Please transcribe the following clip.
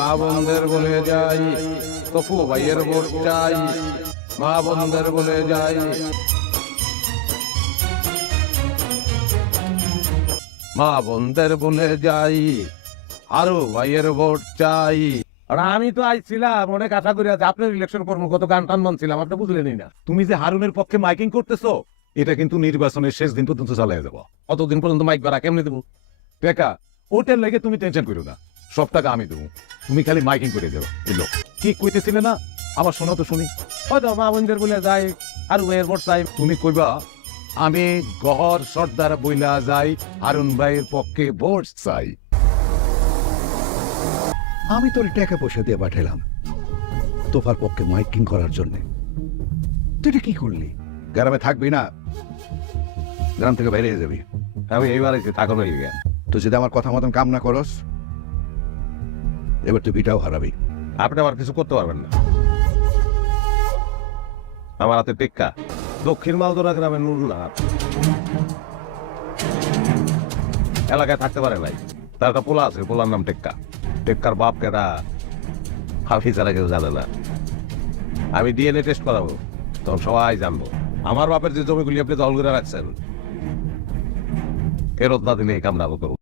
মা বোনদের বলে যাই তফু ভাইয়ের ভোট চাই, মা বোনদের বলে যাই। মা বোনদের বলে যাই, আরও ভাইয়ের ভোট চাই। আমি তো আইছিলাম, অনেক আশা করি আজ আপনার ইলেকশন করব, কত গান টান মানছিলাম, আপনি বুঝলেনই না। তুমি যে হারুনের পক্ষে মাইকিং করতেছো, এটা কিন্তু নির্বাচনের শেষ দিন পর্যন্ত চালিয়ে যাব কতদিন পর্যন্ত মাইক বাড়া কেমনি দেবো? টেকা, ওটার লেগে তুমি টেনশন করো না, সব টাকা আমি দেবো। তুমি খালি মাইকিং করে দেবো এলো কি কইতেছিলে না? আবার শোনো তো শুনি। হয়তো মা বোনদের বলে যাই আর ভাইয়ের ভোট চাই তুমি কইবা আমি গহর সর্দার বইলা যাই হারুন ভাইয়ের পক্ষে ভোট চাই। আমি তোর টাকা পয়সা দিয়ে পাঠালাম তোফার পক্ষে মাইকিং করার জন্য। তুই কি করলি? গ্রামে থাকবি না? গ্রাম থেকে বাইরে যাবি। আমি এইবার থাকো তুই যদি আমার কথা মতন কাম না করস এবার তুই বিটাও হারাবি। আপনি আমার কিছু করতে পারবেন না। আমার হাতে টেক্কা। দক্ষিণ মালদোরা গ্রামের নুন এলাকায় থাকতে পারে নাই। তার একটা পোলা আছে, পোলার নাম টেক্কা। টেক্কার বাপ কেটা হাফি ছাড়া কেউ জানে না। আমি ডিএনএ টেস্ট করাবো, তখন সবাই জানব। আমার বাপের যে জমিগুলি আপনি দল করে রাখছেন, ফেরত না দিলে এই কামটা করব